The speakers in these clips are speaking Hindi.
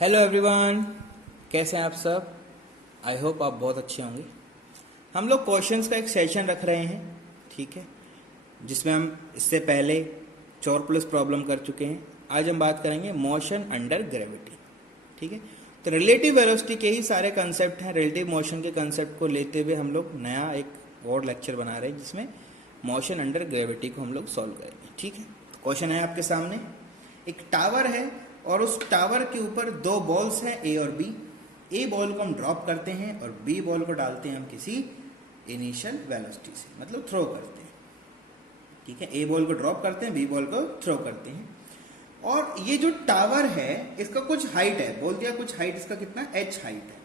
हेलो एवरीवन, कैसे हैं आप सब। आई होप आप बहुत अच्छे होंगे। हम लोग क्वेश्चंस का एक सेशन रख रहे हैं, ठीक है, जिसमें हम इससे पहले चौर प्लस प्रॉब्लम कर चुके हैं। आज हम बात करेंगे मोशन अंडर ग्रेविटी, ठीक है। तो रिलेटिव वेलोसिटी के ही सारे कंसेप्ट हैं। रिलेटिव मोशन के कंसेप्ट को लेते हुए हम लोग नया एक और लेक्चर बना रहे हैं, जिसमें मोशन अंडर ग्रेविटी को हम लोग सॉल्व करेंगे, ठीक है। क्वेश्चन है आपके सामने, एक टावर है और उस टावर के ऊपर दो बॉल्स हैं, ए और बी। ए बॉल को हम ड्रॉप करते हैं और बी बॉल को डालते हैं हम किसी इनिशियल वेलोसिटी से, मतलब थ्रो करते हैं, ठीक है। ए बॉल को ड्रॉप करते हैं, बी बॉल को थ्रो करते हैं। और ये जो टावर है इसका कुछ हाइट है, बोल दिया कुछ हाइट, इसका कितना h हाइट है।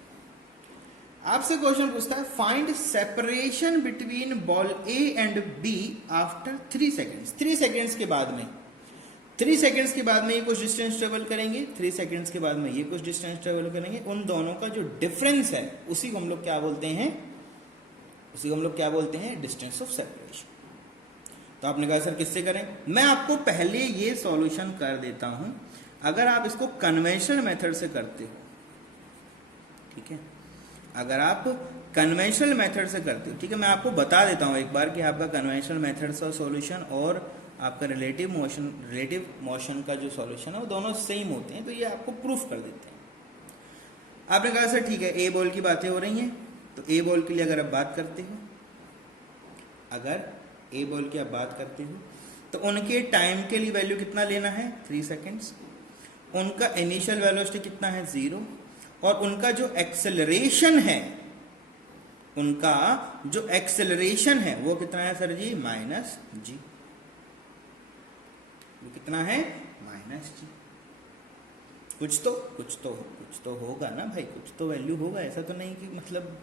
आपसे क्वेश्चन पूछता है find separation between ball A and B after 3 seconds. 3 seconds के बाद में, 3 सेकेंड्स के बाद में ये कुछ डिस्टेंस ट्रेवल करेंगे, 3 सेकेंड्स के बाद में ये कुछ डिस्टेंस ट्रेवल करेंगे। उन दोनों का जो डिफरेंस है उसी को हम लोग क्या बोलते हैं, उसी को हम लोग क्या बोलते हैं, डिस्टेंस ऑफ सेपरेशन। तो आपने कहा सर किससे करें। मैं आपको पहले ये सॉल्यूशन कर देता हूं, अगर आप इसको कन्वेंशनल मेथड से करते हो, ठीक है, अगर आप कन्वेंशनल मेथड से करते हो, ठीक है, मैं आपको बता देता हूं एक बार कि आपका कन्वेंशनल मेथड का सॉल्यूशन और आपका रिलेटिव मोशन का जो सॉल्यूशन है वो दोनों सेम होते हैं। तो ये आपको प्रूफ कर देते हैं। आपने कहा सर ठीक है, ए बॉल की बातें हो रही हैं, तो ए बॉल के लिए अगर आप बात करते हो, अगर ए बॉल की आप बात करते हो तो उनके टाइम के लिए वैल्यू कितना लेना है, 3 सेकेंड्स। उनका इनिशियल वेलोसिटी कितना है, 0। और उनका जो एक्सेलरेशन है, उनका जो एक्सेलरेशन है वो कितना है सर जी, -g। कितना है, -g। कुछ तो होगा ना भाई, कुछ तो वैल्यू होगा, ऐसा तो नहीं कि मतलब,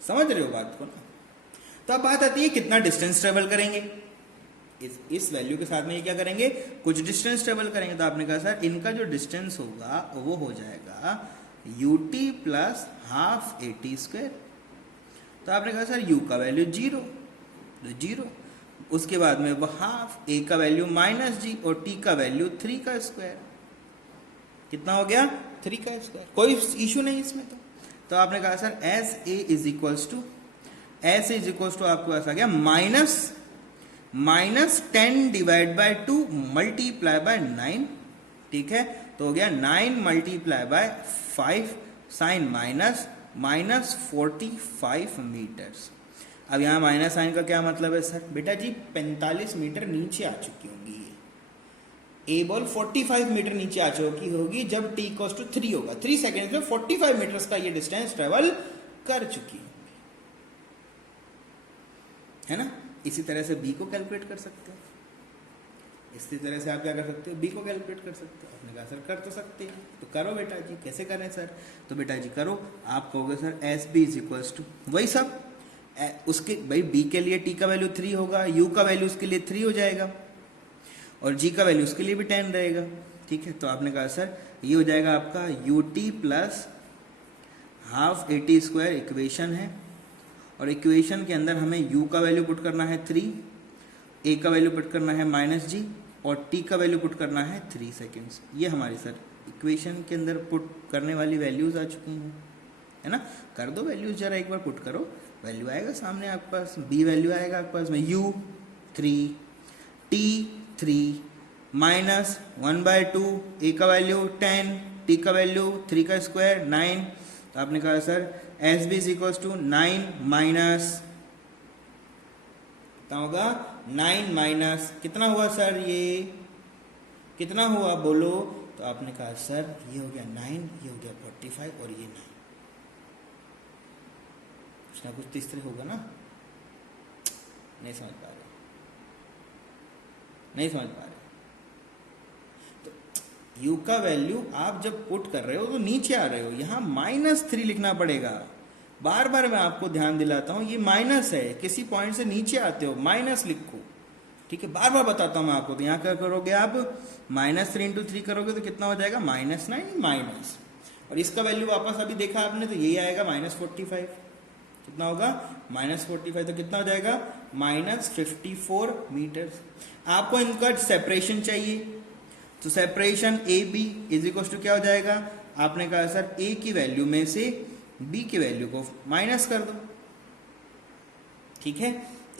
समझ रहे हो बात को ना। तो अब बात आती है कितना डिस्टेंस ट्रेवल करेंगे। इस वैल्यू के साथ में ये क्या करेंगे, कुछ डिस्टेंस ट्रेवल करेंगे। तो आपने कहा सर इनका जो डिस्टेंस होगा वो हो जाएगा ut प्लस हाफ at²। तो आपने कहा सर u का वैल्यू 0, तो 0, उसके बाद में वो हाफ, a का वैल्यू -g और t का वैल्यू 3 का स्क्वायर। कितना हो गया, 3 का स्क्वायर। कोई इशू नहीं इसमें। तो आपने कहा sir S A is equals to आपके पास आ गया -10 डिवाइड बाय 2 मल्टीप्लाई बाय 9, ठीक है। तो हो गया 9 मल्टीप्लाई बाय 5 साइन -45 मीटर्स। अब यहाँ माइनस साइन का क्या मतलब है सर, बेटा जी 45 मीटर नीचे आ चुकी होंगी ये। ए बॉल 45 मीटर नीचे आ चुकी होगी जब t = 3 होगा। 3 सेकेंड में 45 मीटर्स का ये डिस्टेंस ट्रेवल कर चुकी है ना। इसी तरह से b को कैलकुलेट कर सकते हैं। इसी तरह से आप क्या कर सकते हो, b को कैलकुलेट कर सकते हो। आपने कहा सर कर तो सकते हैं, तो करो बेटा जी। कैसे करें सर, तो बेटा जी करो, आप कहोगे sir S B is equals to वही सब उसके, भाई b के लिए t का वैल्यू 3 होगा, u का वैल्यू उसके लिए 3 हो जाएगा और g का वैल्यू उसके लिए भी 10 रहेगा, ठीक है। तो आपने कहा सर ये हो जाएगा आपका ut plus half at² equation है, और इक्वेशन के अंदर हमें u का वैल्यू पुट करना है 3, a का वैल्यू पुट करना है -g और t का वैल्यू पुट करना है 3 सेकेंड्स। ये हमारी सर इक्वेशन के अंदर पुट करने वाली वैल्यूज आ चुकी हैं, है ना। कर दो वैल्यूज जरा एक बार पुट करो, वैल्यू आएगा सामने आपके पास, b वैल्यू आएगा आपके पास में u 3, t 3, -1/2, a का वैल्यू 10, t का वैल्यू 3 का स्क्वायर 9। तो आपने कहा sir S B is equals to 9 minus, कितना होगा, 9 माइनस कितना हुआ सर, ये कितना हुआ बोलो। तो आपने कहा सर ये हो गया 9, ये हो गया 45 और ये 9, कुछ ना कुछ तीसरे होगा ना। नहीं समझ पा रहे, नहीं समझ पा रहे। तो u का वैल्यू आप जब पुट कर रहे हो तो नीचे आ रहे हो, यहाँ -3 लिखना पड़ेगा। बार बार मैं आपको ध्यान दिलाता हूँ, ये माइनस है, किसी पॉइंट से नीचे आते हो माइनस लिखो, ठीक है। बार बार बताता हूँ मैं आपको। तो यहाँ क्या करोगे आप, -3 × 3 करोगे तो कितना हो जाएगा, -9 माइनस, और इसका वैल्यू वापस अभी देखा आपने तो यही आएगा -45। कितना होगा, -45, तो कितना हो जाएगा, -54 मीटर। आपको इनका सेपरेशन चाहिए, तो separation A B is equal to क्या हो जाएगा, आपने कहा सर ए की वैल्यू में से बी की वैल्यू को माइनस कर दो, ठीक है,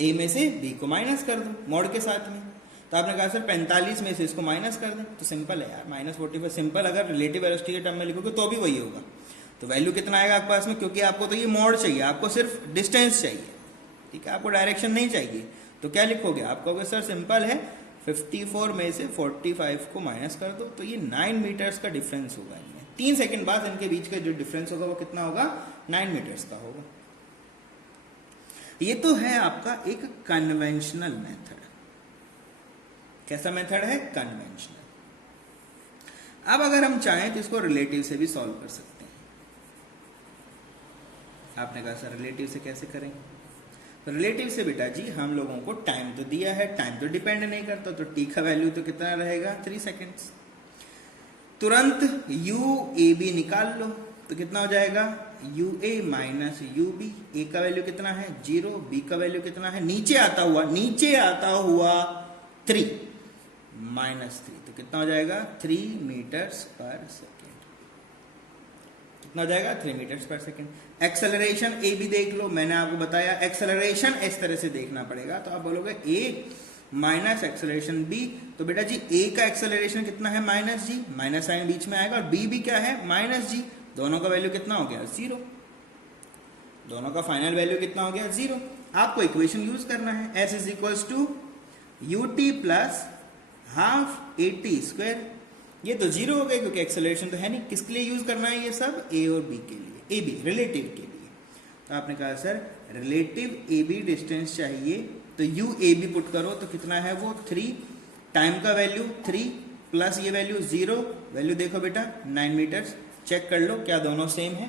ए में से बी को माइनस कर दो मॉड के साथ में। तो आपने कहा सर 45 में से इसको माइनस कर दें, तो सिंपल है यार, -45 सिंपल, अगर रिलेटिव वेलोसिटी के टर्म में लिखोगे तो भी वही होगा। तो वैल्यू कितना आएगा आपके पास में, क्योंकि आपको तो ये मॉड चाहिए, आपको सिर्फ डिस्टेंस चाहिए, ठीक है, आपको डायरेक्शन नहीं चाहिए। तो क्या लिखोगे, आप कहोगे सर सिंपल है 54 में से 45 को माइनस कर दो, तो ये 9 मीटर्स का डिफरेंस होगा इनमें। 3 सेकंड बाद इनके बीच का जो डिफरेंस होगा वो कितना होगा, 9 मीटर्स का होगा। ये तो है आपका एक कन्वेंशनल मेथड। कैसा मेथड है, कन्वेंशनल। अब अगर हम चाहें तो इसको रिलेटिव से भी सॉल्व कर सकते हैं। आपने कहा सर रिलेटिव से कैसे करेंगे, तो रिलेटिव से बेटा जी हम लोगों को टाइम तो दिया है, टाइम तो डिपेंड नहीं करता, तो टी का वैल्यू तो कितना रहेगा, 3 सेकेंड्स। तुरंत यू ए बी निकाल लो, तो कितना हो जाएगा, U A minus U B. A का वैल्यू कितना है 0, बी का वैल्यू कितना है, नीचे आता हुआ 3 -3, तो कितना हो जाएगा 3 मीटर्स पर सेकेंड। कितना हो जाएगा 3 मीटर्स पर सेकेंड। एक्सेलरेशन ए भी देख लो, मैंने आपको बताया एक्सेलरेशन इस तरह से देखना पड़ेगा, तो आप बोलोगे ए माइनस एक्सेलरेशन बी, तो बेटा जी ए का एक्सेलरेशन कितना है -g, माइनस साइन बीच में आएगा, और बी भी क्या है -g, दोनों का वैल्यू कितना हो गया 0, दोनों का फाइनल वैल्यू कितना हो गया 0। आपको इक्वेशन यूज करना है, s is equal to U T plus half A T square. ये तो 0 हो गए क्योंकि एक्सेलरेशन तो है नहीं। किसके लिए यूज करना है ये सब, ए और बी के लिए, ए बी रिलेटिव के लिए। तो आपने कहा sir relative A B distance चाहिए, तो यू ए बी पुट करो, तो कितना है वो 3, टाइम का वैल्यू 3 प्लस ये वैल्यू 0, वैल्यू देखो बेटा 9 मीटर्स। चेक कर लो क्या दोनों सेम है,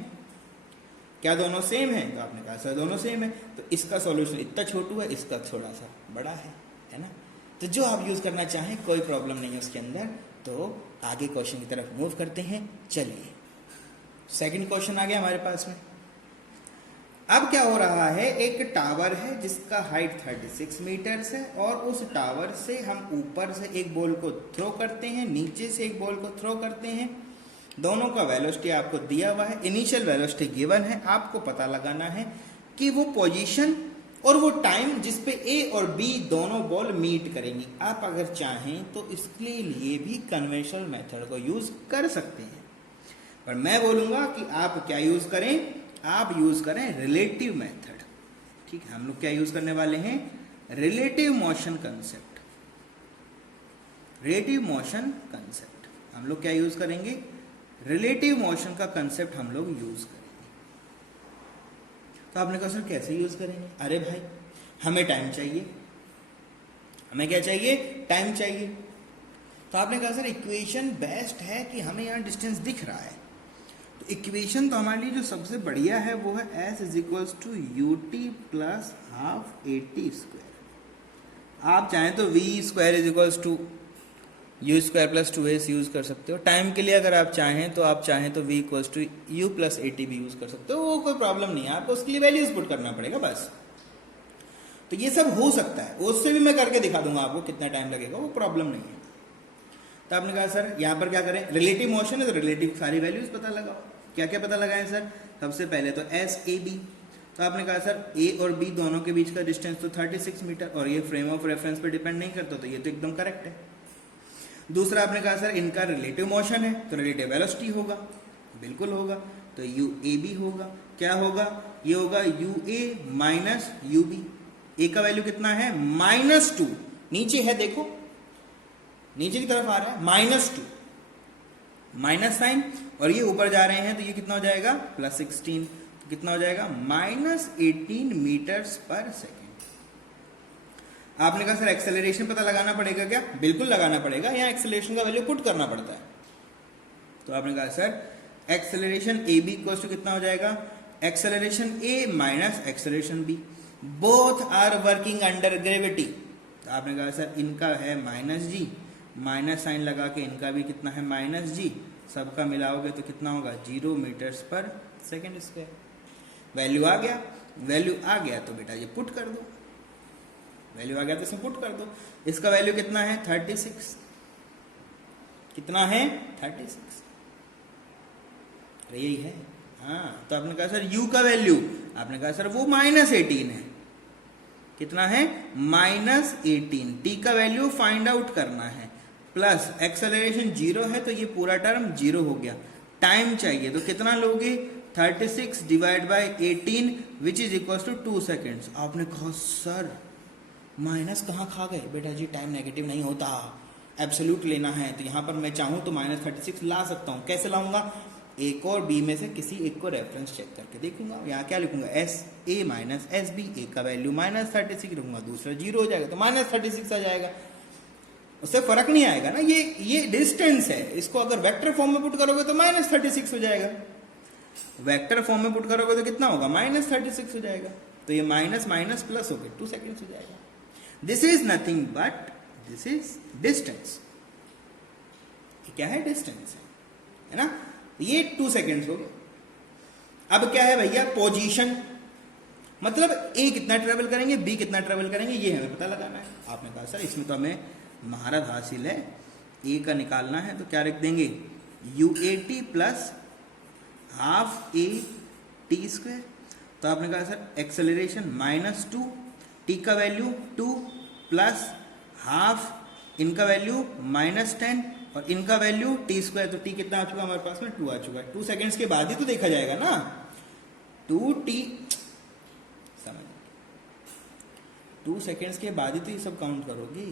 क्या दोनों सेम है, तो आपने कहा सर दोनों सेम है, तो इसका सॉल्यूशन इतना छोटू है, इसका थोड़ा सा बड़ा है ना। तो जो आप यूज करना चाहें कोई प्रॉब्लम नहीं है उसके अंदर। तो आगे क्वेश्चन की तरफ मूव करते हैं। चलिए सेकंड क्वेश्चन आ गया हमारे पास में। अब क्या हो रहा है, एक टावर है जिसका हाइट 36 मीटर्स है, और उस टावर से हम ऊपर से एक बॉल को थ्रो करते हैं, नीचे से एक बॉल को थ्रो करते हैं। दोनों का वेलोसिटी आपको दिया हुआ है, इनिशियल वेलोसिटी गिवन है, आपको पता लगाना है कि वो पोजीशन और वो टाइम जिस पे ए और बी दोनों बॉल मीट करेंगी। आप अगर चाहें तो इसके लिए भी कन्वेंशनल मेथड को यूज कर सकते हैं, पर मैं बोलूंगा कि आप क्या यूज करें, आप यूज करें रिलेटिव मेथड। ठीक है, हम लोग क्या यूज करने वाले हैं, relative motion concept. Relative motion concept हम लोग क्या यूज करेंगे, रिलेटिव मोशन का कंसेप्ट हम लोग यूज करेंगे। तो आपने कहा सर कैसे यूज करेंगे, अरे भाई हमें टाइम चाहिए, हमें क्या चाहिए, टाइम चाहिए। तो आपने कहा सर इक्वेशन बेस्ट है कि हमें यहाँ डिस्टेंस दिख रहा है, तो इक्वेशन तो हमारे लिए जो सबसे बढ़िया है वो है s is equals to U T plus half A T square. आप चाहें तो v square is equals to U square plus 2s use कर सकते हो। टाइम के लिए अगर आप चाहें तो v equals to U plus A T भी यूज कर सकते हो, वो कोई प्रॉब्लम नहीं है, आपको उसके लिए वैल्यूज पुट करना पड़ेगा बस। तो ये सब हो सकता है, उससे भी मैं करके दिखा दूंगा आपको कितना टाइम लगेगा, वो प्रॉब्लम नहीं है। तो आपने कहा सर यहाँ पर क्या करें, रिलेटिव मोशन है तो रिलेटिव सारी वैल्यूज पता लगाओ। क्या क्या पता लगाएं सर, सबसे पहले तो एस ए बी। तो आपने कहा सर ए और बी दोनों के बीच का डिस्टेंस तो 36 मीटर, और ये फ्रेम ऑफ रेफरेंस पे डिपेंड नहीं करता, तो ये तो एकदम करेक्ट है। दूसरा आपने कहा सर इनका रिलेटिव मोशन है तो रिलेटिव वेलोसिटी होगा, बिल्कुल होगा, तो यू ए बी होगा। क्या होगा, ये होगा U A minus U B. A का वैल्यू कितना है -2, नीचे है देखो, नीचे की तरफ आ रहा है -2, माइनस साइन, और ये ऊपर जा रहे हैं तो ये कितना हो जाएगा +16, तो कितना हो जाएगा -18 मीटर्स पर सेकेंड। आपने कहा सर एक्सेलरेशन पता लगाना पड़ेगा क्या, बिल्कुल लगाना पड़ेगा, यहाँ एक्सेलरेशन का वैल्यू पुट करना पड़ता है। तो आपने कहा sir acceleration A B equals to कितना हो जाएगा, acceleration A minus acceleration B, both are working under gravity. तो आपने कहा सर इनका है -g, माइनस साइन लगा के इनका भी कितना है -g, सबका मिलाओगे तो कितना होगा 0 मीटर्स पर सेकेंड स्क्वायर। वैल्यू आ गया, वैल्यू आ गया तो बेटा ये पुट कर दो, वैल्यू आ गया तो इसे पुट कर दो। इसका वैल्यू कितना है 36, कितना है 36, यही है। हाँ, तो आपने कहा सर u का वैल्यू, आपने कहा सर वो -18 है। कितना है -18। t का वैल्यू फाइंड आउट करना है, प्लस एक्सेलरेशन 0 है तो ये पूरा टर्म 0 हो गया। टाइम चाहिए तो कितना लोगे 36 divide by 18 which is equal to 2 seconds. आपने कहा सर माइनस कहाँ खा गए? बेटा जी टाइम नेगेटिव नहीं होता, एब्सोल्यूट लेना है। तो यहाँ पर मैं चाहूँ तो -36 ला सकता हूँ। कैसे लाऊंगा? एक और बी में से किसी एक को रेफरेंस चेक करके देखूंगा। यहाँ क्या लिखूंगा S A minus S B, A का वैल्यू -36 रखूंगा, दूसरा 0 हो जाएगा तो -36 आ जाएगा। उससे फर्क नहीं आएगा ना, ये डिस्टेंस है। इसको अगर वेक्टर फॉर्म में पुट करोगे तो -36 हो जाएगा, वेक्टर फॉर्म में पुट करोगे तो कितना होगा -36 हो जाएगा। तो ये माइनस माइनस प्लस हो गए 2 सेकेंड्स हो जाएगा। This is nothing but this is distance. क्या है? डिस्टेंस है ना। ये 2 सेकेंड्स हो गए। अब क्या है भैया? पोजीशन, मतलब ए कितना ट्रेवल करेंगे, बी कितना ट्रेवल करेंगे, ये हमें पता लगाना है। आपने कहा सर इसमें तो हमें महारत हासिल है, ए का निकालना है तो क्या रख देंगे UAT प्लस हाफ AT²। तो आपने कहा सर एक्सेलरेशन -2, t का वैल्यू 2 प्लस हाफ इनका वैल्यू -10 और इनका वैल्यू t²। तो t कितना आ चुका हमारे पास में 2 आ चुका है। 2 सेकेंड्स के बाद ही तो देखा जाएगा ना। 2t समझ, 2 सेकेंड्स के बाद ही तो ये सब काउंट करोगे।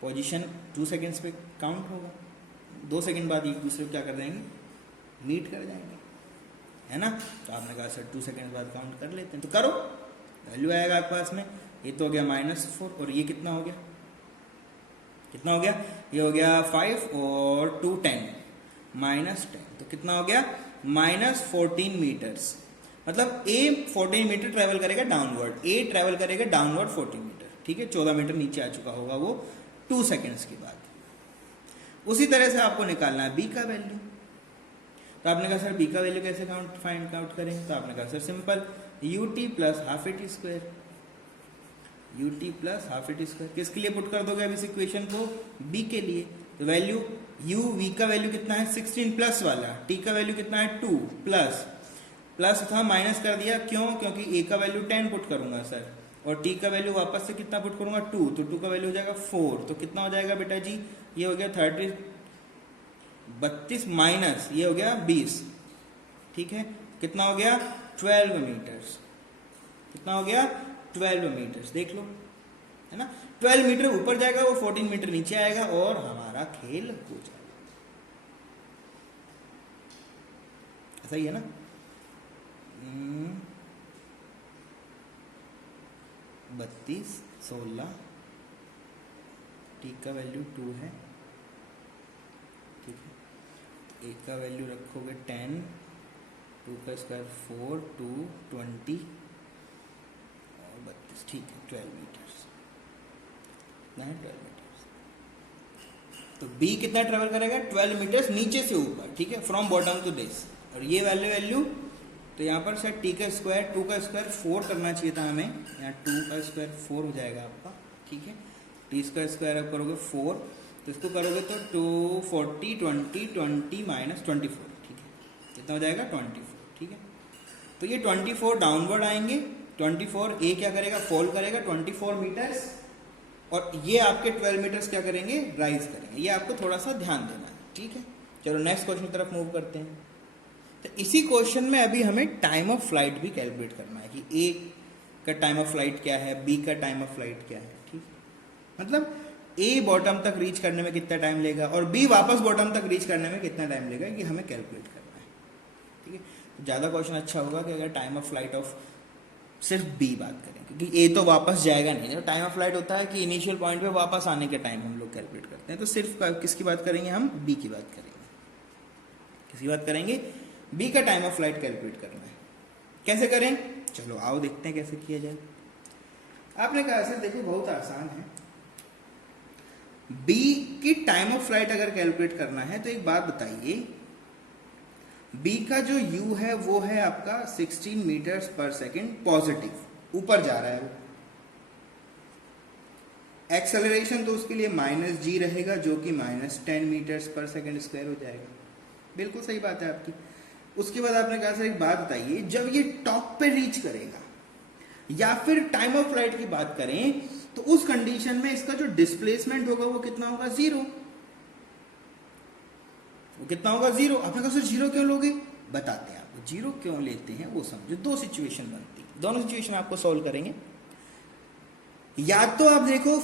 पोजीशन 2 सेकेंड्स पे काउंट होगा, 2 सेकेंड बाद एक दूसरे को क्या कर देंगे, मीट कर जाएंगे, है ना। तो आपने कहा सर 2 सेकेंड बाद काउंट कर लेते हैं, तो करो, वैल्यू आएगा आपके पास में। ये तो हो गया -4 और ये कितना हो गया, कितना हो गया, ये हो गया 5 और 2 10 -10, तो कितना हो गया -14 मीटर्स। मतलब ए 14 मीटर ट्रेवल करेगा डाउनवर्ड, ए ट्रेवल करेगा डाउनवर्ड 14 मीटर, ठीक है। 14 मीटर नीचे आ चुका होगा वो 2 सेकेंड्स के बाद। उसी तरह से आपको निकालना है बी का वैल्यू। तो आपने कहा सर बी का वैल्यू कैसे फाइंड आउट करें? तो आपने कहा sir simple UT plus half AT², UT plus half AT²। किसके लिए पुट कर दोगे अब इस इक्वेशन को? बी के लिए। तो वैल्यू V का वैल्यू कितना है 16 प्लस वाला, T का वैल्यू कितना है 2 प्लस था माइनस कर दिया, क्यों? क्योंकि A का वैल्यू 10 पुट करूंगा सर, और T का वैल्यू वापस से कितना पुट करूंगा 2, तो 2 का वैल्यू हो जाएगा 4। तो कितना हो जाएगा बेटा जी, ये हो गया 32 माइनस ये हो गया 20, ठीक है। कितना हो गया 12 मीटर्स, कितना हो गया 12 मीटर्स, देख लो, है ना। 12 मीटर ऊपर जाएगा, वो 14 मीटर नीचे आएगा और हमारा खेल हो जाएगा। ऐसा ही है ना। 32 16, T का वैल्यू 2 है, ठीक है। A का वैल्यू रखोगे 10, 2 का स्क्वायर 4, 2 20 और 32, ठीक है। 12 मीटर्स, कितना है 12 मीटर्स। तो B कितना ट्रेवल करेगा 12 मीटर्स नीचे से ऊपर, ठीक है, फ्रॉम बॉटम टू बेस। और ये वैल्यू तो यहाँ पर सर T का स्क्वायर 2 का स्क्वायर 4 करना चाहिए था हमें, यहाँ 2 का स्क्वायर 4 हो जाएगा आपका, ठीक है। T का स्क्वायर आप करोगे 4, तो इसको करोगे तो 2 40 20 20 माइनस 24, ठीक है। कितना हो जाएगा 24, ठीक है। तो ये 24 डाउनवर्ड आएंगे, 24 ए क्या करेगा फॉल करेगा 24 मीटर्स, और ये आपके 12 मीटर्स क्या करेंगे राइज करेंगे। ये आपको थोड़ा सा ध्यान देना है, ठीक है। चलो नेक्स्ट क्वेश्चन की तरफ मूव करते हैं। तो इसी क्वेश्चन में अभी हमें टाइम ऑफ फ्लाइट भी कैलकुलेट करना है कि ए का टाइम ऑफ फ्लाइट क्या है, बी का टाइम ऑफ फ्लाइट क्या है, ठीक है। मतलब ए बॉटम तक रीच करने में कितना टाइम लेगा और बी वापस बॉटम तक रीच करने में कितना टाइम लेगा, ये हमें कैलकुलेट करना है, ठीक है। ज़्यादा क्वेश्चन अच्छा होगा कि अगर टाइम ऑफ फ्लाइट ऑफ सिर्फ बी बात करें, क्योंकि ए तो वापस जाएगा नहीं। जो टाइम ऑफ फ्लाइट होता है कि इनिशियल पॉइंट पे वापस आने के टाइम हम लोग कैलकुलेट करते हैं, तो सिर्फ किसकी बात करेंगे हम, बी की बात करेंगे। किसकी बात करेंगे, बी का टाइम ऑफ फ्लाइट कैलकुलेट करना है। कैसे करें, चलो आओ देखते हैं कैसे किया जाए। आपने कहा सर देखो बहुत आसान है, बी की टाइम ऑफ फ्लाइट अगर कैलकुलेट करना है तो एक बात बताइए, बी का जो u है वो है आपका 16 मीटर्स पर सेकेंड पॉजिटिव, ऊपर जा रहा है वो, एक्सेलरेशन तो उसके लिए -g रहेगा, जो कि -10 मीटर्स पर सेकेंड स्क्वायर हो जाएगा। बिल्कुल सही बात है आपकी। उसके बाद आपने कहा सर एक बात बताइए, जब ये टॉप पे रीच करेगा या फिर टाइम ऑफ फ्लाइट की बात करें तो उस कंडीशन में इसका जो डिस्प्लेसमेंट होगा वो कितना होगा? 0। वो कितना होगा? 0। आपने कहा सर 0 क्यों लोगे? बताते हैं आपको 0 क्यों लेते हैं वो समझो। दो सिचुएशन बनती है, दोनों सिचुएशन आपको सॉल्व करेंगे। या तो आप देखो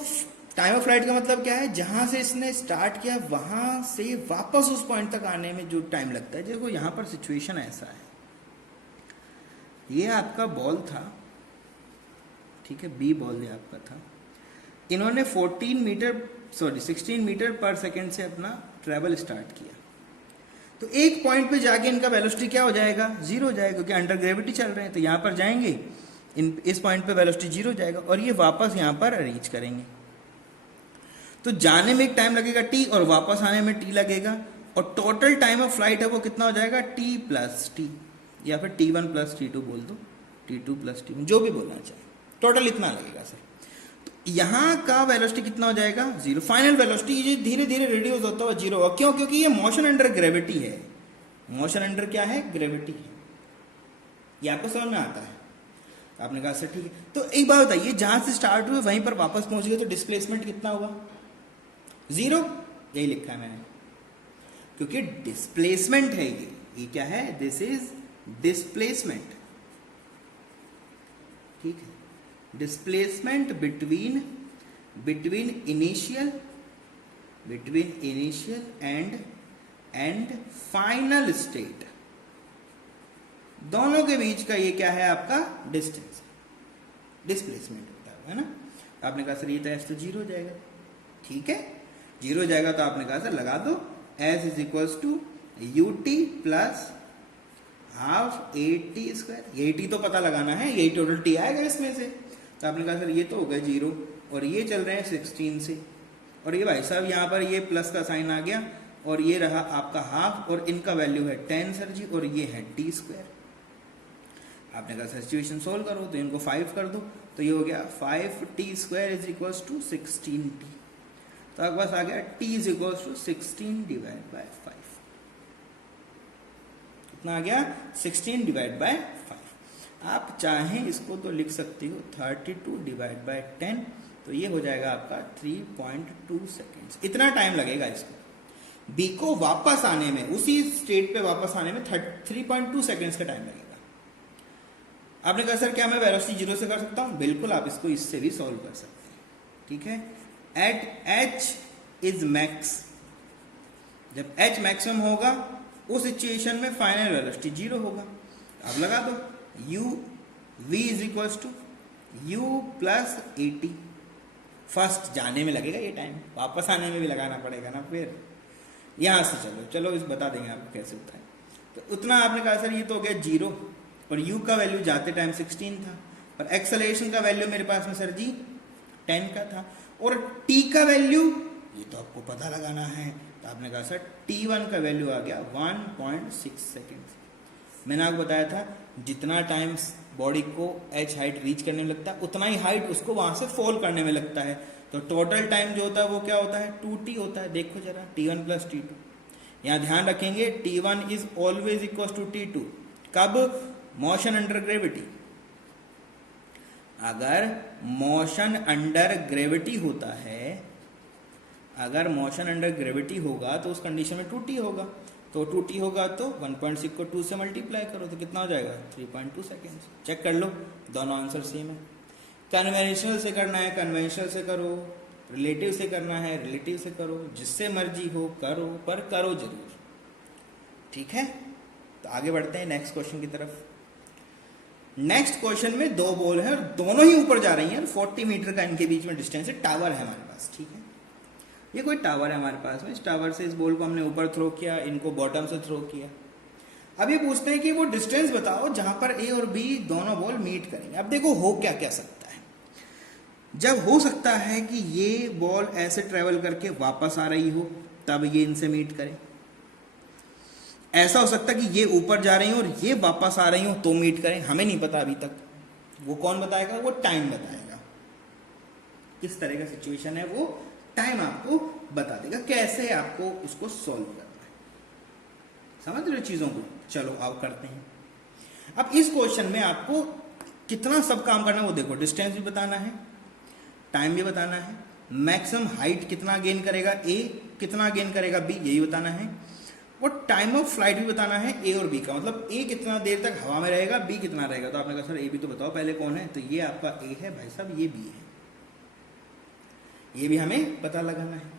टाइम ऑफ फ्लाइट का मतलब क्या है, जहां से इसने स्टार्ट किया वहां से वापस उस पॉइंट तक आने में जो टाइम लगता है। देखो यहां पर सिचुएशन ऐसा है, ये आपका बॉल था, ठीक है, बी बॉल ये आपका था। इन्होंने 16 मीटर पर सेकेंड से अपना ट्रेवल स्टार्ट किया, तो एक पॉइंट पे जाके इनका वेलोसिटी क्या हो जाएगा? 0 हो जाएगा, क्योंकि अंडर ग्रेविटी चल रहे हैं। तो यहां पर जाएंगे, इस पॉइंट पे वेलोसिटी 0 हो जाएगा और ये वापस यहां पर रीच करेंगे। तो जाने में एक टाइम लगेगा t और वापस आने में t लगेगा, और टोटल टाइम ऑफ फ्लाइट है वो कितना हो जाएगा? t प्लस टी, या फिर t1 प्लस t2 बोल दो, t2 प्लस t1, जो भी बोलना चाहे, टोटल इतना लगेगा सर। तो यहाँ का वेलोसिटी कितना हो जाएगा? 0। फाइनल वेलोसिटी ये धीरे धीरे रिड्यूस होता हुआ 0 होगा। क्यों? क्योंकि ये मोशन अंडर ग्रेविटी है। मोशन अंडर क्या है? ग्रेविटी है। ये आपको समझ में आता है? आपने कहा सर ठीक है। तो एक बात बताइए, जहां से स्टार्ट हुए वहीं पर वापस पहुंच गए तो डिस्प्लेसमेंट कितना होगा? 0। यही लिखा है मैंने, क्योंकि डिस्प्लेसमेंट है ये क्या है? दिस इज डिस्प्लेसमेंट, ठीक है। Displacement between initial and final state, दोनों के बीच का ये क्या है? आपका डिस्टेंस, डिस्प्लेसमेंट होता है ना। आपने कहा सर ये तो एस तो 0 हो जाएगा, ठीक है, 0 हो जाएगा। तो आपने कहा सर लगा दो S is equals to ut plus half AT²। ये AT तो पता लगाना है, यही टोटल t आएगा इसमें से। तो आपने कहा सर ये तो हो गया 0, और ये चल रहे हैं 16 से, और ये भाई साहब यहाँ पर ये प्लस का साइन आ गया, और ये रहा आपका हाफ, और इनका वैल्यू है 10 सर जी, और ये है t²। आपने कहा सिचुएशन सोल्व करो, तो इनको 5 कर दो, तो ये हो गया 5t² is equals to 16t। तो आपके पास आ गया t is equals to 16 divide by 5। कितना आ गया? 16 डिवाइड बाय 5। आप चाहें इसको तो लिख सकते हो 32 डिवाइड बाय 10, तो ये हो जाएगा आपका 3.2 सेकेंड्स। इतना टाइम लगेगा इसको बी को वापस आने में, उसी स्टेट पे वापस आने में 3.2 सेकेंड्स का टाइम लगेगा। आपने कहा सर क्या मैं वेलोसिटी 0 से कर सकता हूं? बिल्कुल, आप इसको इससे भी सॉल्व कर सकते हैं, ठीक है। एट h इज मैक्स, जब h मैक्सिमम होगा उस सिचुएशन में फाइनल वेलोसिटी 0 होगा। अब लगा दो v is equals to u plus AT। First जाने में लगेगा ये टाइम, वापस आने में भी लगाना पड़ेगा ना। फिर यहां से चलो इस बता देंगे आपको कैसे होता है। तो उतना आपने कहा सर ये तो हो गया 0, और u का वैल्यू जाते टाइम 16 था, और एक्सेलरेशन का वैल्यू मेरे पास में सर जी 10 का था, और t का वैल्यू ये तो आपको पता लगाना है। तो आपने कहा सर t1 का वैल्यू आ गया 1.6 सेकेंड। मैंने आपको बताया था जितना टाइम बॉडी को h हाइट रीच करने में लगता है, उतना ही हाइट उसको वहां से फॉल करने में लगता है। तो टोटल टाइम जो होता है वो क्या होता है? 2t होता है। देखो जरा t1 प्लस t2, यहाँ ध्यान रखेंगे t1 is always equal to t2। कब? Motion under gravity. अगर मोशन अंडर ग्रेविटी होता है, अगर मोशन अंडर ग्रेविटी होगा तो उस कंडीशन में 2t होगा। तो 2t होगा तो 1.6 को 2 से मल्टीप्लाई करो तो कितना हो जाएगा? 3.2 सेकेंड्स। चेक कर लो, दोनों आंसर सेम है। कन्वेंशनल से करना है कन्वेंशनल से करो, रिलेटिव से करना है रिलेटिव से करो, जिससे मर्जी हो करो, पर करो जरूर, ठीक है। तो आगे बढ़ते हैं नेक्स्ट क्वेश्चन की तरफ। नेक्स्ट क्वेश्चन में 2 बॉल है और दोनों ही ऊपर जा रही हैं, 40 मीटर का इनके बीच में डिस्टेंस है। टावर है हमारे पास, ठीक है, ये कोई टावर है हमारे पास में। इस टावर से इस बॉल को हमने ऊपर थ्रो किया, इनको बॉटम से थ्रो किया। अब ये पूछते हैं कि वो डिस्टेंस बताओ जहां पर ए और बी दोनों बॉल मीट करेंगे। अब देखो हो क्या क्या सकता है। जब हो सकता है कि ये बॉल ऐसे ट्रेवल करके वापस आ रही हो तब ये इनसे मीट करे। ऐसा हो सकता है कि ये ऊपर जा रही हो और ये वापस आ रही हो तो मीट करें। हमें नहीं पता अभी तक, वो कौन बताएगा? वो टाइम बताएगा। किस तरह का सिचुएशन है वो टाइम आपको बता देगा, कैसे आपको उसको सॉल्व करना है। समझ रहे हो चीजों को? चलो आओ करते हैं। अब इस क्वेश्चन में आपको कितना सब काम करना है वो देखो, डिस्टेंस भी बताना है, टाइम भी बताना है, मैक्सिमम हाइट कितना गेन करेगा ए, कितना गेन करेगा बी, यही बताना है, और टाइम ऑफ फ्लाइट भी बताना है ए और बी का, मतलब ए कितना देर तक हवा में रहेगा, बी कितना रहेगा। तो आपने कहा सर ए बी तो बताओ पहले कौन है, तो ये आपका ए है भाई साहब, ये बी है, ये भी हमें पता लगाना है।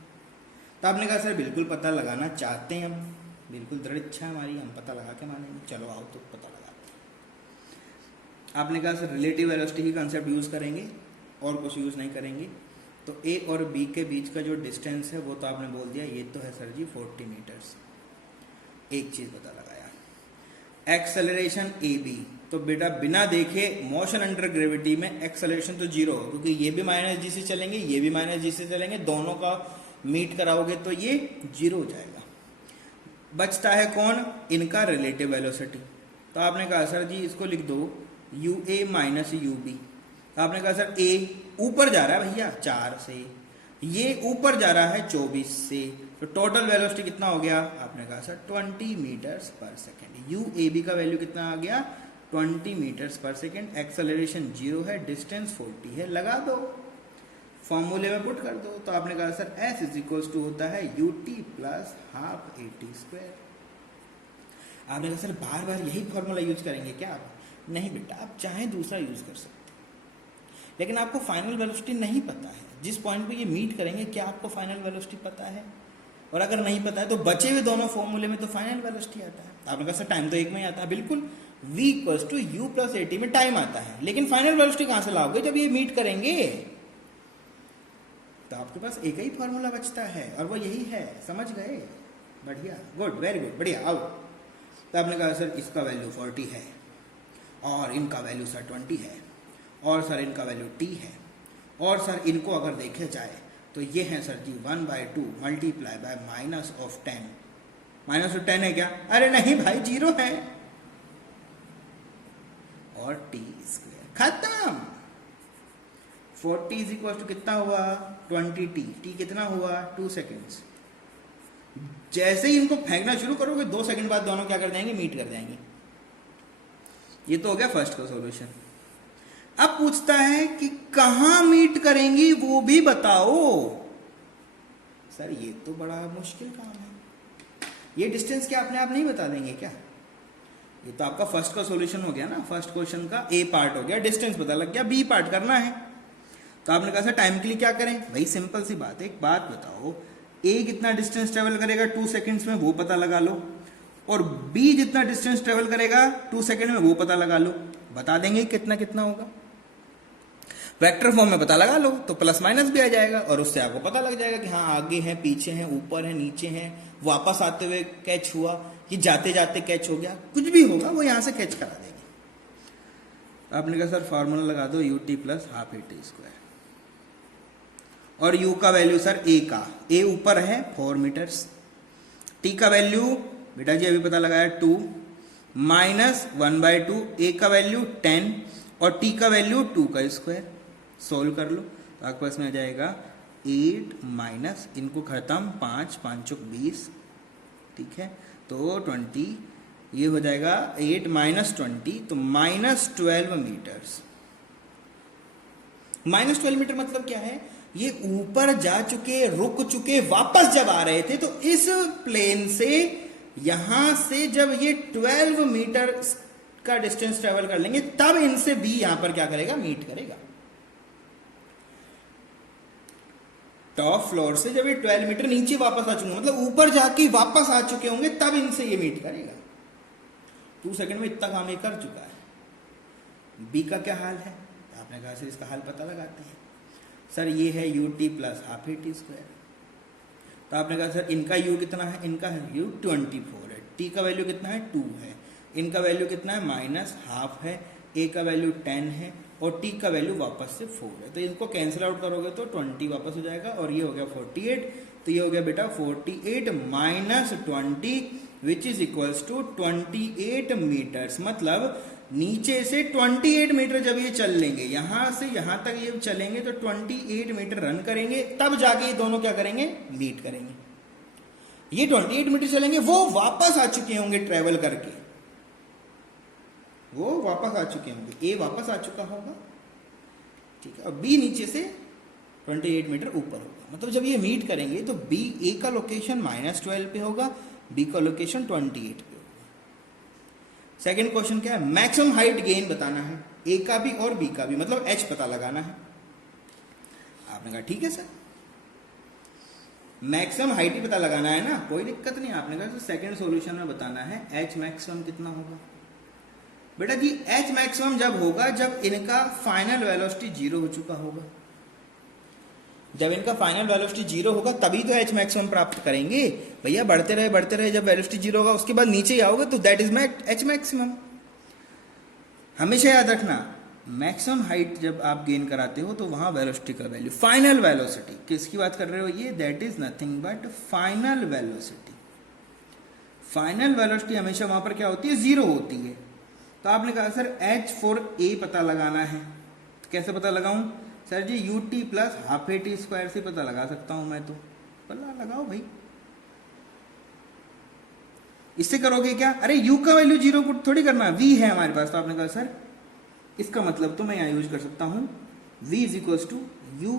तो आपने कहा सर बिल्कुल पता लगाना चाहते हैं हम, बिल्कुल दृढ़ इच्छा है हमारी, हम पता लगा के मानेंगे। चलो आओ तो पता लगाते हैं। आपने कहा सर रिलेटिव वेलोसिटी की कंसेप्ट यूज करेंगे और कुछ यूज नहीं करेंगे। तो ए और बी के बीच का जो डिस्टेंस है वो तो आपने बोल दिया, ये तो है सर जी 40 मीटर्स। एक चीज पता लगाया, एक्सेलरेशन ए बी, तो बेटा बिना देखे मोशन अंडर ग्रेविटी में एक्सेलरेशन तो जीरो, क्योंकि ये भी माइनस जी से चलेंगे, ये भी माइनस जी से चलेंगे, दोनों का मीट कराओगे तो ये जीरो हो जाएगा। बचता है कौन, इनका रिलेटिव वेलोसिटी। तो आपने कहा सर जी इसको लिख दो U A minus U B. तो आपने कहा सर ए ऊपर जा रहा है भैया 4 से, ये ऊपर जा रहा है 24 से, तो टोटल वेलोसिटी कितना हो गया, आपने कहा सर 20 मीटर्स पर सेकेंड। यू ए बी का वैल्यू कितना आ गया, 20 मीटर्स पर सेकेंड। एक्सेलरेशन 0 है, डिस्टेंस 40 है, लगा दो, फॉर्मूले में पुट कर दो। तो आपने कहा sir S is equals to होता है U T plus half A T square. आपने कहा सर बार बार यही फॉर्मूला यूज करेंगे क्या आप? नहीं बेटा, आप चाहे दूसरा यूज कर सकते हैं, लेकिन आपको फाइनल वेलोसिटी नहीं पता है। जिस पॉइंट पे ये मीट करेंगे क्या आपको फाइनल वेलोसिटी पता है? और अगर नहीं पता है तो बचे हुए दोनों फॉर्मूले में तो फाइनल वेलोसिटी आता है। आपने कहा सर टाइम तो एक में ही आता है, बिल्कुल, v equals to U plus A T में टाइम आता है, लेकिन फाइनल वेलोसिटी कहां से लाओगे जब ये मीट करेंगे? तो आपके पास एक ही फॉर्मूला बचता है और वो यही है। समझ गए? बढ़िया, गुड, वेरी गुड, बढ़िया। आओ, तो आपने कहा सर इसका वैल्यू 40 है और इनका वैल्यू सर 20 है और सर इनका वैल्यू t है, और सर इनको अगर देखे जाए तो ये है sir ji 1/2 multiply by minus of 10। Minus of 10 है क्या? अरे नहीं भाई, 0 है, और टी स्क्वायर, खत्म। 40 इज इक्वल टू कितना हुआ, 20t, टी कितना हुआ 2 सेकेंड्स। जैसे ही इनको फेंकना शुरू करोगे 2 सेकंड बाद दोनों क्या कर जाएंगे, मीट कर जाएंगे। ये तो हो गया फर्स्ट का सॉल्यूशन। अब पूछता है कि कहां मीट करेंगी वो भी बताओ। सर ये तो बड़ा मुश्किल काम है, ये डिस्टेंस क्या अपने आप नहीं बता देंगे क्या? ये तो आपका फर्स्ट का सॉल्यूशन हो गया ना, फर्स्ट क्वेश्चन का ए पार्ट हो गया, डिस्टेंस पता लग गया, बी पार्ट करना है। तो आपने कहा सर टाइम के लिए क्या करें? भाई सिंपल सी बात है, एक बात बताओ, ए कितना डिस्टेंस ट्रेवल करेगा 2 सेकंड्स में वो पता लगा लो, और बी जितना डिस्टेंस ट्रेवल करेगा 2 सेकंड में वो पता लगा लो। बता देंगे कितना कितना होगा, वेक्टर फॉर्म में पता लगा लो तो प्लस माइनस भी आ जाएगा, और उससे आपको पता लग जाएगा कि हाँ आगे है, पीछे है, ऊपर है, नीचे है, वापस आते हुए कैच हुआ कि जाते जाते कैच हो गया, कुछ भी होगा वो यहां से कैच करा देंगे। आपने कहा सर फॉर्मूला लगा दो you T plus half A T square, और u का वैल्यू सर a का, a ऊपर है 4 मीटर्स, t का वैल्यू बेटा जी अभी पता लगाया 2 माइनस 1/2, a का वैल्यू 10 और t का वैल्यू 2 का स्क्वायर। सोल्व कर लो तो आपके पास में आ जाएगा 8 माइनस, इनको खत्म 5 5 20, ठीक है, तो 20, ये हो जाएगा 8 माइनस 20, तो माइनस 12 मीटर्स। माइनस 12 मीटर मतलब क्या है, ये ऊपर जा चुके, रुक चुके, वापस जब आ रहे थे तो इस प्लेन से यहां से जब ये 12 मीटर का डिस्टेंस ट्रेवल कर लेंगे तब इनसे बी यहां पर क्या करेगा, मीट करेगा। टॉप फ्लोर से जब ये 12 मीटर नीचे वापस आ चुके, मतलब ऊपर जाके वापस आ चुके होंगे तब इनसे ये मीट करेगा। 2 सेकंड में इतना काम ये कर चुका है। बी का क्या हाल है? आपने कहा सर इसका हाल पता लगाते हैं। सर ये है U T plus half A T square, तो आपने कहा सर इनका u कितना है, इनका है u 24 है, t का वैल्यू कितना है 2 है, इनका वैल्यू कितना है माइनस हाफ है, a का वैल्यू 10 है और t का वैल्यू वापस से 4 है, तो इनको कैंसिल आउट करोगे तो 20 वापस हो जाएगा, और ये हो गया 48, तो ये हो गया बेटा 48 minus 20 which is equals to 28 meters. मतलब नीचे से 28 मीटर जब ये चल लेंगे, यहां से यहां तक ये चलेंगे तो 28 मीटर रन करेंगे, तब जाके ये दोनों क्या करेंगे, मीट करेंगे। ये 28 मीटर चलेंगे, वो वापस आ चुके होंगे ट्रेवल करके, वो वापस आ चुके होंगे, ए वापस आ चुका होगा, ठीक है, और बी नीचे से 28 मीटर ऊपर होगा। मतलब जब ये मीट करेंगे तो बी, ए का लोकेशन -12 पे होगा, बी का लोकेशन 28 पे होगा। सेकंड क्वेश्चन क्या है, मैक्सिमम हाइट गेन बताना है, ए का भी और बी का भी, मतलब एच पता लगाना है। आपने कहा ठीक है सर, मैक्सिमम हाइट ही पता लगाना है ना, कोई दिक्कत नहीं। आपने कहा सेकंड सॉल्यूशन में बताना है एच मैक्सिमम कितना होगा। बेटा जी एच मैक्सिमम जब होगा जब इनका फाइनल वेलोसिटी 0 हो चुका होगा, जब इनका फाइनल वेलोसिटी 0 होगा तभी तो एच मैक्सिमम प्राप्त करेंगे। भैया बढ़ते रहे, जब वेलोसिटी 0 होगा उसके बाद नीचे ही आओगे तो दैट इज एच मैक्सिमम। हमेशा याद रखना, मैक्सिमम हाइट जब आप गेन कराते हो तो वहां वेलोसिटी का वैल्यू, फाइनल वेलोसिटी किसकी बात कर रहे हो ये, that is nothing but final velocity. Final velocity हमेशा वहां पर क्या होती है, 0 होती है। तो आपने कहा सर एच फॉर ए पता लगाना है, तो कैसे पता लगाऊं sir ji, U T plus half A T square से पता लगा सकता हूं मैं, तो पता लगाओ भाई। इससे करोगे क्या, अरे u का वैल्यू 0 पुट थोड़ी करना, v है हमारे पास, तो आपने कहा सर इसका मतलब तो मैं यहां यूज कर सकता हूं v is equals to U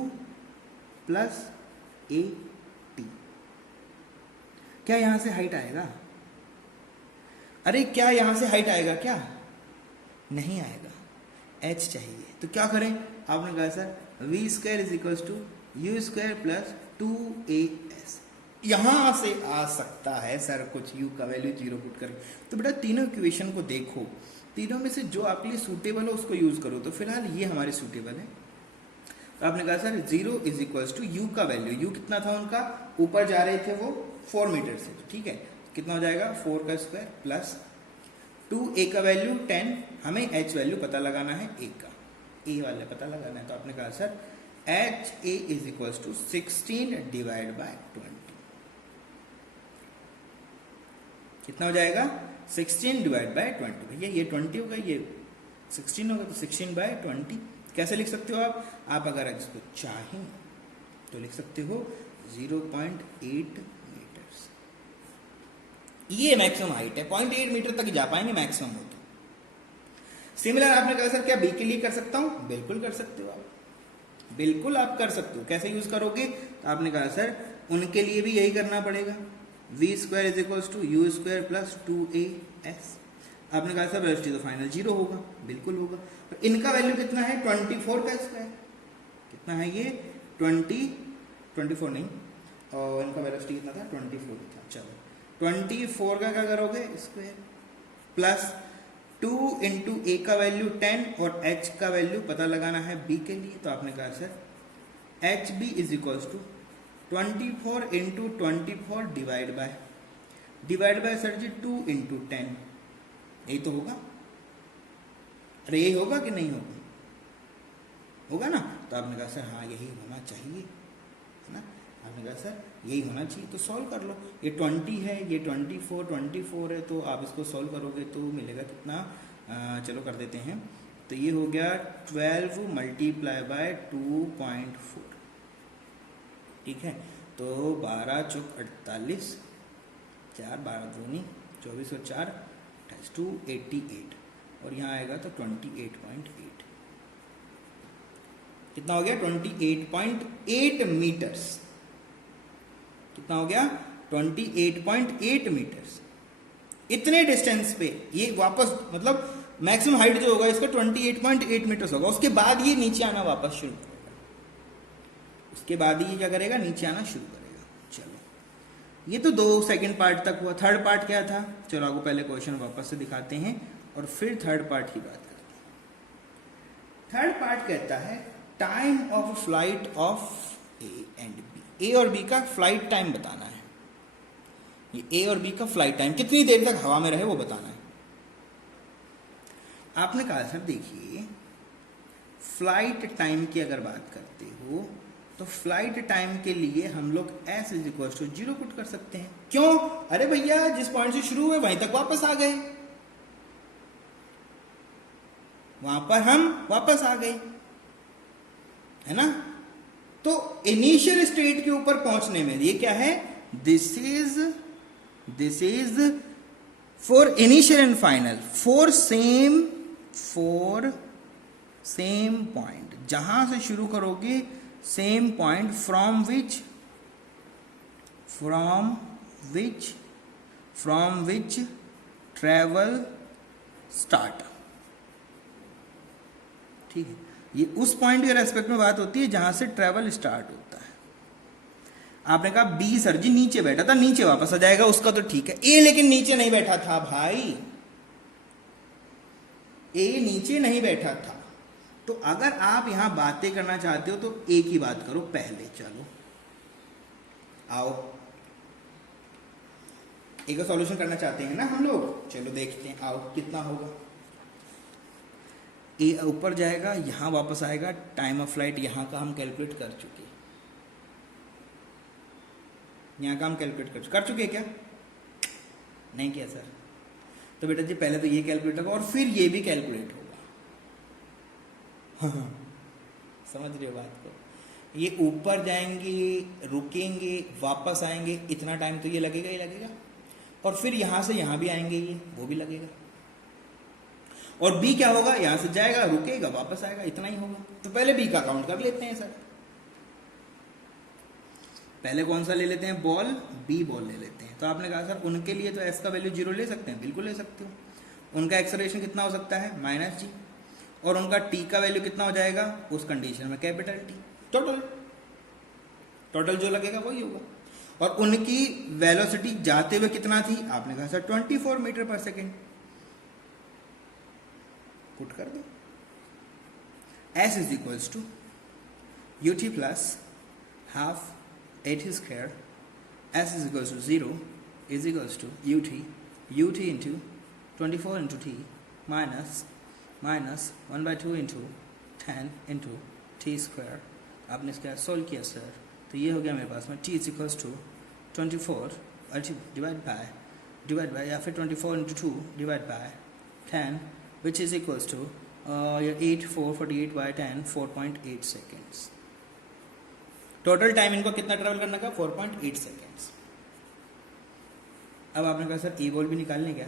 plus A T. क्या यहां से हाइट आएगा, अरे क्या यहां से हाइट आएगा, क्या नहीं आएगा, h चाहिए। तो क्या करें, आपने कहा sir V square is equals to U square plus 2as। यहां से आ सकता है सर कुछ, u का वैल्यू 0 पुट करें। तो बेटा तीनों इक्वेशन को देखो, तीनों में से जो आपके लिए सूटेबल हो उसको यूज करो। तो फिलहाल ये हमारे सूटेबल है। तो आपने कहा sir 0 is equals to U का वैल्यू, यू कितना था उनका, ऊपर जा रहे थे वो 4 मीटर से, ठीक है, कितना हो जाएगा 4 का स्क्वायर प्लस 2a का वैल्यू 10, हमें h वैल्यू पता लगाना है a का, a वाले पता लगाना है। तो आपने कहा sir H A is equals to 16 divide by 20, कितना हो जाएगा 16 डिवाइड बाय 20। भैया ये 20 होगा, ये 16 होगा, तो 16 बाय 20 कैसे लिख सकते हो आप अगर इसको चाहें तो लिख सकते हो 0.8 मीटर्स। ये मैक्सिमम हाइट है, 0.8 मीटर तक जा पाएंगे मैक्सिमम हो तो। सिमिलर आपने कहा सर क्या बी के लिए कर सकता हूं, बिल्कुल कर सकते हो आप, बिल्कुल आप कर सकते हो। कैसे यूज करोगे, तो आपने कहा सर उनके लिए भी यही करना पड़ेगा, V square is equals to U square plus 2as। आपने कहा सर वेलोसिटी तो फाइनल 0 होगा, बिल्कुल होगा। तो इनका वैल्यू कितना है 24 का स्क्वायर, कितना है ये 24 नहीं, और इनका वेलोसिटी कितना था 24 था। चलो 24 का क्या करोगे स्क्वायर प्लस 2 इंटू ए का वैल्यू 10 और h का वैल्यू पता लगाना है b के लिए। तो आपने कहा sir H B is equals to 24 into 24 divide by sir ji 2 into 10, यही तो होगा, अरे यही होगा कि नहीं होगा, होगा ना। तो आपने कहा सर हाँ यही होना चाहिए, है ना, आपने कहा सर यही होना चाहिए। तो सॉल्व कर लो, ये 20 है, ये 24 है, तो आप इसको सॉल्व करोगे तो मिलेगा कितना, चलो कर देते हैं। तो ये हो गया 12 मल्टीप्लाई बाय 2.4, ठीक है। तो 12 चौक 48, 4 12 दूनी 24 और 4 288, और यहाँ आएगा तो 28.8, कितना हो गया 28.8 मीटर्स, कितना हो गया 28.8 मीटर्स। इतने डिस्टेंस पे ये वापस, मतलब मैक्सिमम हाइट जो होगा इसका 28.8 मीटर्स होगा। उसके बाद ये नीचे आना वापस शुरू करेगा, उसके बाद ये क्या करेगा, नीचे आना शुरू करेगा। चलो ये तो 2 सेकंड पार्ट तक हुआ। थर्ड पार्ट क्या था, चलो आपको पहले क्वेश्चन वापस से दिखाते हैं और फिर थर्ड पार्ट की बात करते हैं। थर्ड पार्ट कहता है time of flight of A and B, A और बी का फ्लाइट टाइम बताना है। ये ए और बी का फ्लाइट टाइम कितनी देर तक हवा में रहे वो बताना है। आपने कहा सर देखिए फ्लाइट टाइम की अगर बात करते हो तो फ्लाइट टाइम के लिए हम लोग s is equal to 0 put कर सकते हैं। क्यों, अरे भैया जिस पॉइंट से शुरू हुए वहीं तक वापस आ गए, वहां पर हम वापस आ गए, है ना। तो इनिशियल स्टेट के ऊपर पहुंचने में ये क्या है, this is for initial and final for same point, जहां से शुरू करोगे same point from which travel start. ठीक है, ये उस पॉइंट के रेस्पेक्ट में बात होती है जहां से ट्रेवल स्टार्ट होता है। आपने कहा बी सर जी नीचे बैठा था, नीचे वापस आ जाएगा, उसका तो ठीक है। ए लेकिन नीचे नहीं बैठा था भाई, ए नीचे नहीं बैठा था। तो अगर आप यहां बातें करना चाहते हो तो ए की बात करो पहले। चलो आओ, ए का सॉल्यूशन करना चाहते हैं ना हम लोग, चलो देखते हैं, आओ कितना होगा। ए ऊपर जाएगा, यहां वापस आएगा, टाइम ऑफ फ्लाइट यहां का हम कैलकुलेट कर चुके, यहां का हम कैलकुलेट कर चुके क्या, नहीं किया सर। तो बेटा जी पहले तो ये कैलकुलेट होगा और फिर ये भी कैलकुलेट होगा। समझ रहे हो बात को, ये ऊपर जाएंगे, रुकेंगे, वापस आएंगे, इतना टाइम तो ये लगेगा ही लगेगा, और फिर यहां से यहां भी आएंगे, ये वो भी लगेगा। और बी क्या होगा, यहां से जाएगा, रुकेगा, वापस आएगा, इतना ही होगा। तो पहले बी का काउंट कर लेते हैं सर। पहले कौन सा ले लेते हैं, बॉल, बी बॉल ले लेते हैं। तो आपने कहा सर उनके लिए तो एस का वैल्यू 0 ले सकते हैं, बिल्कुल ले सकते हो। उनका एक्सेलरेशन कितना हो सकता है, -g, और उनका टी का वैल्यू कितना हो जाएगा उस कंडीशन में, कैपिटल टी। टोटल जो लगेगा वही होगा। और उनकी वेलोसिटी जाते हुए कितना थी, आपने कहा सर 24 मीटर पर सेकेंड। पुट कर दो, s is equals to ut plus half at square, s is equals to 0 is equals to ut into 24 into t minus 1/2 into 10 into T square. आपने इसका सोल्व किया सर, तो ये हो गया मेरे पास में t is equals to 24 divide by या फिर 24 into 2 divide by 10 which is equals to 448 by 10 4.8 seconds। Total time इनको कितना ट्रेवल करने का, 4.8 सेकेंड्स। अब आपने कहा सर ए बॉल भी निकालने क्या,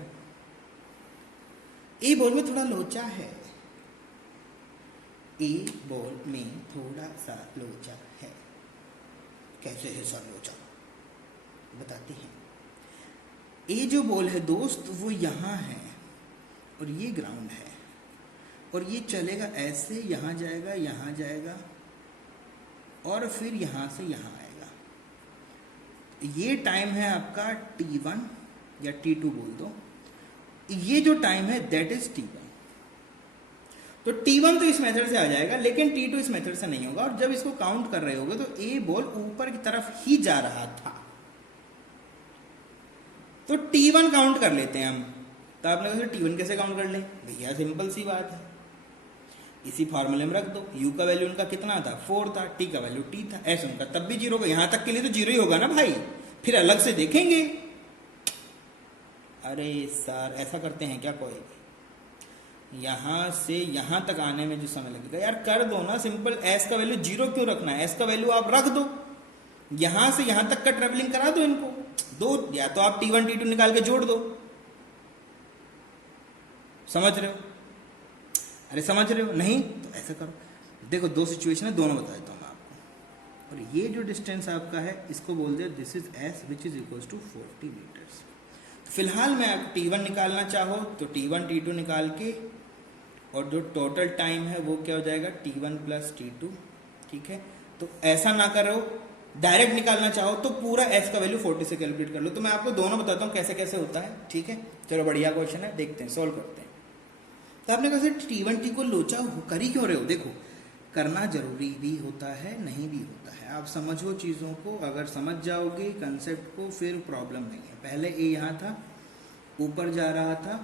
ए बॉल में थोड़ा लोचा है, ए बॉल में थोड़ा सा लोचा है। कैसे है सर लोचा, बताते हैं। ए जो बॉल है दोस्त वो यहाँ है और ये ग्राउंड है, और ये चलेगा ऐसे, यहां जाएगा और फिर यहां से यहां आएगा। ये टाइम है आपका t1 या t2 बोल दो, ये जो टाइम है दैट इज t1। तो t1 तो इस मेथड से आ जाएगा, लेकिन t2 इस मेथड से नहीं होगा। और जब इसको काउंट कर रहे होगे तो ए बॉल ऊपर की तरफ ही जा रहा था, तो t1 काउंट कर लेते हैं हम। तो आपने कहा t1 कैसे काउंट कर ले, भैया सिंपल सी बात है, इसी फार्मूले में रख दो। u का वैल्यू उनका कितना था, 4 था, t का वैल्यू t था, s उनका तब भी 0 होगा, यहां तक के लिए तो 0 ही होगा ना भाई, फिर अलग से देखेंगे। अरे सर ऐसा करते हैं क्या, कोई यहां से यहां तक आने में जो समय लगेगा, यार कर दो ना सिंपल। s का वैल्यू 0 क्यों रखना है, s का वैल्यू आप रख दो, यहां से यहां तक का ट्रेवलिंग करा दो इनको दो, या तो आप t1 t2 निकाल के जोड़ दो। समझ रहे हो, अरे समझ रहे हो, नहीं तो ऐसा करो। देखो दो सिचुएशन है, दोनों बता देता हूँ मैं आपको। और ये जो डिस्टेंस आपका है इसको बोल दे this is s which is equals to 40 metres. फिलहाल मैं आप t1 निकालना चाहो तो t1 t2 निकाल के, और जो टोटल टाइम है वो क्या हो जाएगा t1 प्लस t2। ठीक है, तो ऐसा ना करो, डायरेक्ट निकालना चाहो तो पूरा s का वैल्यू 40 से कैलकुलेट कर लो। तो मैं आपको दोनों बताता हूँ कैसे कैसे होता है। ठीक है, चलो बढ़िया क्वेश्चन है, देखते हैं, सोल्व करते हैं। तो आपने कहा सर t1 t को लोचा कर ही क्यों रहे हो, देखो करना जरूरी भी होता है, नहीं भी होता है। आप समझो चीज़ों को, अगर समझ जाओगे कंसेप्ट को फिर प्रॉब्लम नहीं है। पहले ए यहाँ था, ऊपर जा रहा था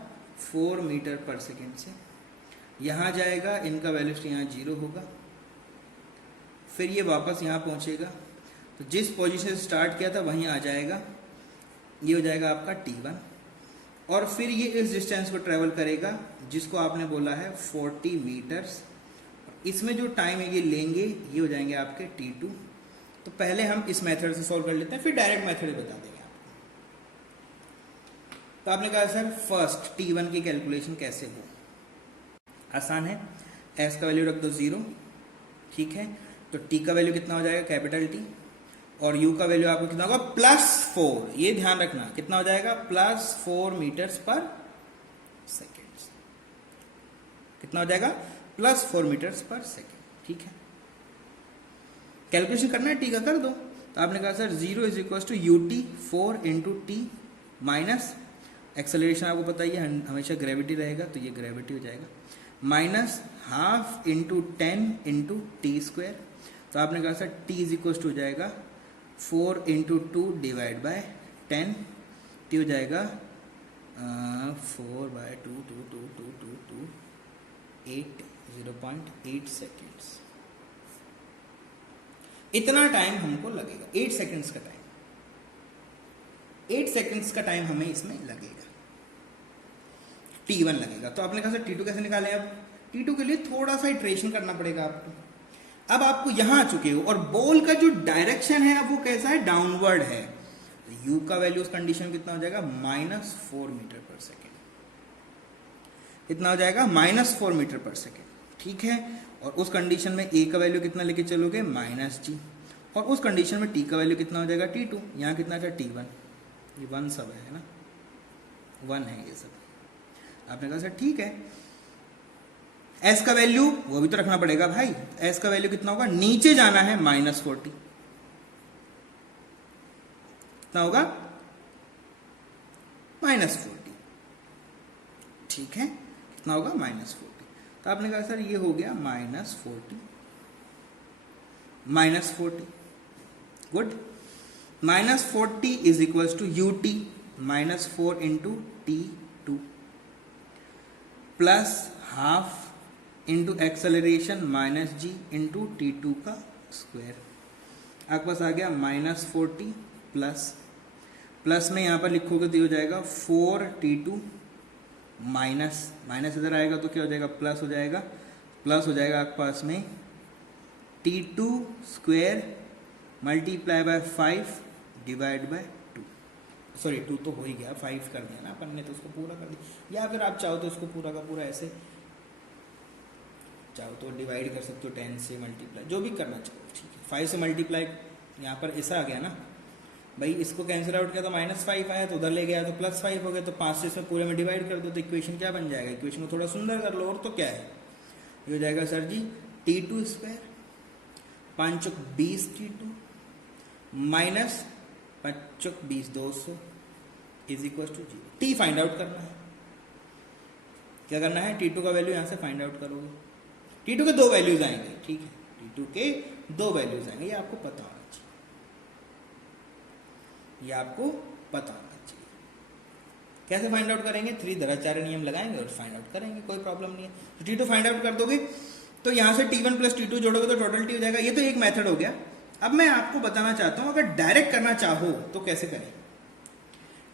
4 मीटर पर सेकेंड से, यहाँ जाएगा, इनका वैल्यू यहाँ 0 होगा, फिर ये वापस यहाँ पहुँचेगा, तो जिस पोजीशन से स्टार्ट किया था वहीं आ जाएगा, ये हो जाएगा आपका t1। और फिर ये इस डिस्टेंस को ट्रेवल करेगा जिसको आपने बोला है 40 मीटर्स। इसमें जो टाइम है ये लेंगे, ये हो जाएंगे आपके t2। तो पहले हम इस मेथड से सॉल्व कर लेते हैं, फिर डायरेक्ट मेथड बता देंगे आपको। तो आपने कहा सर फर्स्ट t1 की कैलकुलेशन कैसे हो, आसान है, s का वैल्यू रख दो 0, ठीक है। तो t का वैल्यू कितना हो जाएगा कैपिटल T, और u का वैल्यू आपको कितना होगा +4, ये ध्यान रखना कितना हो जाएगा +4 मीटर्स पर सेकेंड। कितना हो जाएगा +4 मीटर्स पर सेकेंड, ठीक है। कैलकुलेशन करना है t का, कर दो। तो आपने कहा sir 0 = ut 4 × t minus acceleration आपको पता ही है हमेशा ग्रेविटी रहेगा, तो ये ग्रेविटी हो जाएगा माइनस ½ × 10 × t²। तो आपने कहा सर t हो जाएगा 4 × 2 / 10, t हो जाएगा 4/2 8 0.8 सेकेंड्स। इतना टाइम हमको लगेगा, 8 सेकेंड्स का टाइम, 8 सेकेंड्स का टाइम हमें इसमें लगेगा, t1 लगेगा। तो आपने कहा सर t2 कैसे निकाले, अब t2 के लिए थोड़ा सा इटरेशन करना पड़ेगा आपको। अब आपको यहां आ चुके हो और बॉल का जो डायरेक्शन है अब वो कैसा है, डाउनवर्ड है। तो u का वैल्यू उस कंडीशन में कितना हो जाएगा -4 मीटर पर सेकेंड। कितना हो जाएगा -4 मीटर पर सेकेंड, ठीक है। और उस कंडीशन में a का वैल्यू कितना लेके चलोगे -g, और उस कंडीशन में t का वैल्यू कितना हो जाएगा t2, यहाँ कितना था t1, ये 1 सब है ना, 1 है ये सब। आपने कहा सर ठीक है, s का वैल्यू वो भी तो रखना पड़ेगा भाई। s का वैल्यू कितना होगा, नीचे जाना है -40, कितना होगा -40, ठीक है, कितना होगा -40। तो आपने कहा सर ये हो गया -40, good. -40 = ut -4 × t2 plus ½ × acceleration -g × t2 का स्क्वायर। आपके पास आ गया -40 प्लस में यहाँ पर लिखोगे तो हो जाएगा 4t2 माइनस इधर आएगा तो क्या हो जाएगा प्लस हो जाएगा, प्लस हो जाएगा आपके पास में t2 स्क्वायर × 5 / 2। सॉरी 2 तो हो ही गया, 5 कर दिया ना अपन ने, तो उसको पूरा कर दिया, या फिर आप चाहो तो इसको पूरा का पूरा ऐसे चाहो तो डिवाइड कर सकते हो 10 से मल्टीप्लाई, जो भी करना चाहो, ठीक है। 5 से मल्टीप्लाई यहाँ पर ऐसा आ गया ना भाई, इसको कैंसिल आउट किया तो -5 आया, तो उधर ले गया तो +5 हो गया, तो 5 से इसमें पूरे में डिवाइड कर दो तो इक्वेशन क्या बन जाएगा, इक्वेशन को थोड़ा सुंदर कर लो, और तो क्या है, ये हो जाएगा सर जी t2 square 5 × 20 t2 minus 5 × 20 200 = 0। t find out करना है, क्या करना है, t2 का वैल्यू यहाँ से फाइंड आउट करोगे। t2 के 2 वैल्यूज आएंगे, ठीक है, t2 के 2 वैल्यूज आएंगे, ये आपको पता होना चाहिए, ये आपको पता होना चाहिए। कैसे फाइंड आउट करेंगे, 3 द्विघाचार्य नियम लगाएंगे और फाइंड आउट करेंगे, कोई प्रॉब्लम नहीं है। तो t2 फाइंड आउट कर दोगे तो यहाँ से t1 + t2 जोड़ोगे तो टोटल t हो जाएगा। ये तो एक मेथड हो गया। अब मैं आपको बताना चाहता हूं, अगर डायरेक्ट करना चाहो तो कैसे करें।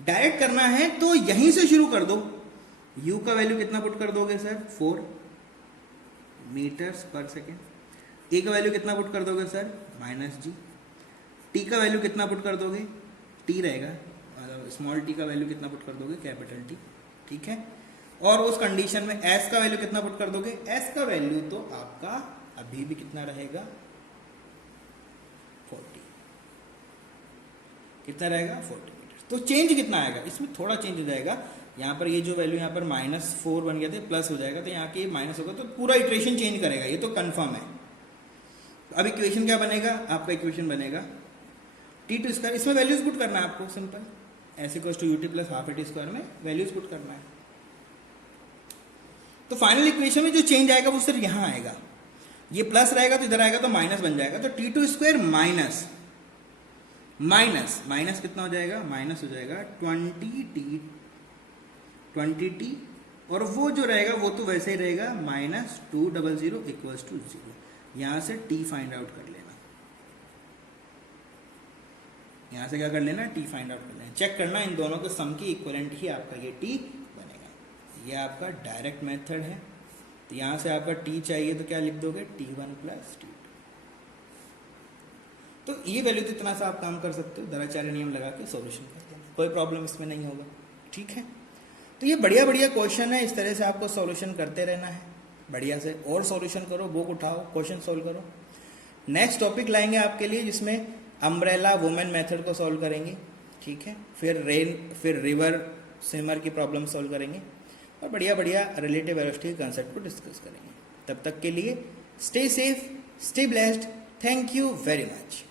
डायरेक्ट करना है तो यहीं से शुरू कर दो। u का वैल्यू कितना पुट कर दोगे सर, 4 मीटर्स पर सेकेंड। a का वैल्यू कितना पुट कर दोगे सर, -g। t का वैल्यू कितना पुट कर दोगे, t रहेगा, मतलब स्मॉल t का वैल्यू कितना पुट कर दोगे, कैपिटल T, ठीक है। और उस कंडीशन में s का वैल्यू कितना पुट कर दोगे, s का वैल्यू तो आपका अभी भी कितना रहेगा, 40, कितना रहेगा 40 मीटर। तो चेंज कितना आएगा, इसमें थोड़ा चेंज हो जाएगा। यहाँ पर ये जो वैल्यू यहाँ पर -4 बन गया था, प्लस हो जाएगा, तो यहाँ के माइनस होगा, तो पूरा इक्वेशन चेंज करेगा, ये तो कंफर्म है। अब इक्वेशन क्या बनेगा, आपका इक्वेशन बनेगा t2 स्क्वायर, इसमें वैल्यूज पुट करना है आपको, simple, s = ut + ½ at square में वैल्यूज पुट करना है। तो फाइनल इक्वेशन में जो चेंज आएगा वो सिर्फ यहाँ आएगा, ये प्लस रहेगा तो इधर आएगा तो माइनस बन जाएगा। तो t2 स्क्वायर माइनस कितना हो जाएगा, माइनस हो जाएगा 20t, और वो जो रहेगा वो तो वैसे ही रहेगा -200 = 0। यहां से t फाइंड आउट कर लेना। यहाँ से क्या कर लेना, टी फाइंड आउट कर लेना, चेक करना इन दोनों के सम की इक्वलेंट ही आपका ये टी बनेगा। ये आपका डायरेक्ट मेथड है। तो यहाँ से आपका टी चाहिए तो क्या लिख दोगे, T1 प्लस T2। तो ये वैल्यू तो इतना सा आप काम कर सकते हो, द्विचार्य नियम लगा के सॉल्यूशन कर देना, कोई प्रॉब्लम इसमें नहीं होगा। ठीक है, तो ये बढ़िया बढ़िया क्वेश्चन है, इस तरह से आपको सॉल्यूशन करते रहना है बढ़िया से, और सॉल्यूशन करो, बुक उठाओ, क्वेश्चन सोल्व करो। नेक्स्ट टॉपिक लाएंगे आपके लिए जिसमें अम्ब्रेला वुमेन मेथड को सॉल्व करेंगे। ठीक है, फिर रिवर स्विमर की प्रॉब्लम सॉल्व करेंगे और बढ़िया बढ़िया रिलेटिव वेलोसिटी के कंसेप्ट को डिस्कस करेंगे। तब तक के लिए stay safe, stay blessed, thank you very much.